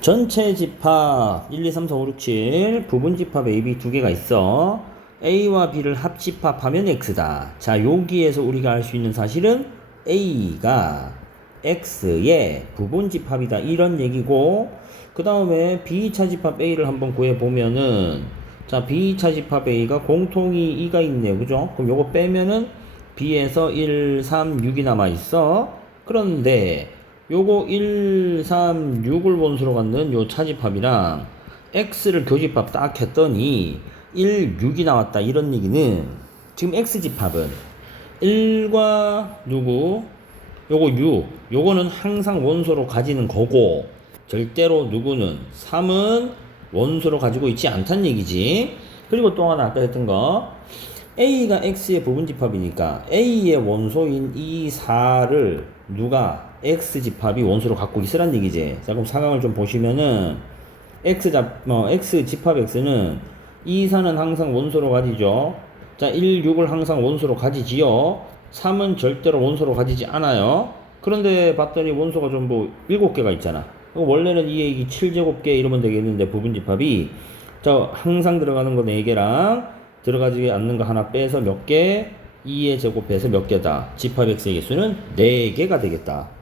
전체 집합 1, 2, 3, 4, 5, 6, 7 부분 집합 A, B 두 개가 있어. A와 B를 합집합하면 X다. 자, 여기에서 우리가 알 수 있는 사실은 A가 X의 부분 집합이다. 이런 얘기고, 그 다음에 B차 집합 A를 한번 구해보면은, 자, B차 집합 A가 공통이 2가 있네요. 그죠? 그럼 요거 빼면은 B에서 1, 3, 6이 남아있어. 그런데, 요거 1, 3, 6을 원수로 갖는 요 차집합이랑 x를 교집합 딱 했더니 1, 6이 나왔다 이런 얘기는 지금 x집합은 1과 누구? 요거 6 요거는 항상 원소로 가지는 거고 절대로 누구는 3은 원소로 가지고 있지 않다는 얘기지. 그리고 또 하나 아까 했던 거 A가 X의 부분집합이니까 A의 원소인 이 4를 누가 X집합이 원소로 갖고 있으란 얘기지. 자, 그럼 상황을 좀 보시면은 X잡, 어, X집합 X는 이 4는 항상 원소로 가지죠. 자, 1, 6을 항상 원소로 가지지요. 3은 절대로 원소로 가지지 않아요. 그런데 봤더니 원소가 전부 7개가 있잖아. 원래는 이 얘기 7제곱개 이러면 되겠는데 부분집합이 자, 항상 들어가는 거 4개랑 들어가지 않는 거 하나 빼서 몇 개? 2의 제곱해서 몇 개다? 집합 x의 개수는 4개가 되겠다.